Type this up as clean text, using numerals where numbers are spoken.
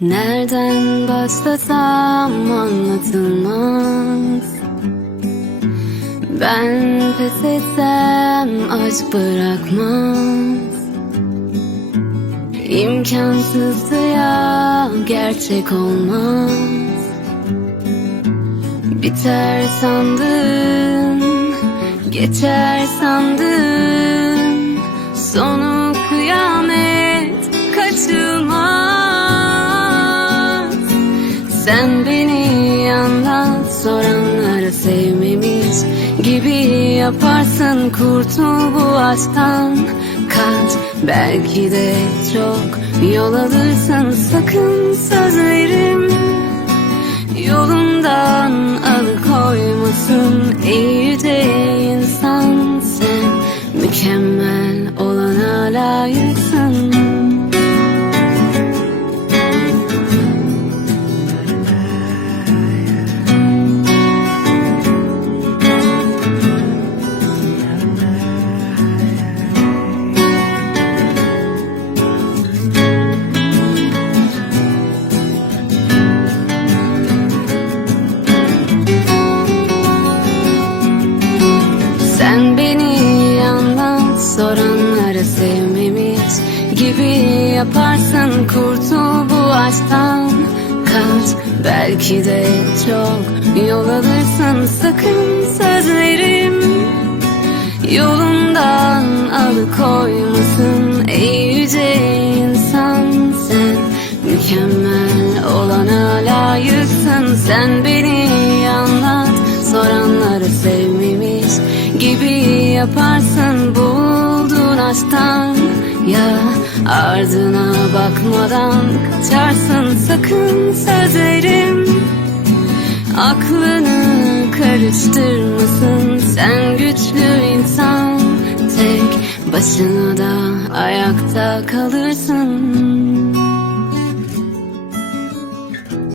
Nereden başlasam anlatılmaz. Ben pes etsem aşk bırakmaz. İmkansızdı ya, gerçek olmaz. Biter sandım, geçer sandım. Sonu kıyamet, kaçılmaz. Sen beni anlat, soranlara sevmemiş gibi yaparsın. Kurtul bu aşktan, kaç, belki de çok yol alırsın. Sakın sözlerim yolundan alıkoymasın. Ey yüce insan, sen mükemmel olana layıksın. Sen beni anlat, soranlara sevmemiş gibi yaparsın. Kurtul bu aşktan, kaç, belki de çok yol alırsın. Sakın sözlerim yolundan alıkoymasın. Ey yüce insan, sen mükemmel olana layıksın. Sen beni anlat, soranları sevmemiş gibi yaparsın. Bulduğun aşktan ya ardına bakmadan kaçarsın. Sakın sözlerim aklını karıştırmasın. Sen güçlü insan, tek başına da ayakta kalırsın.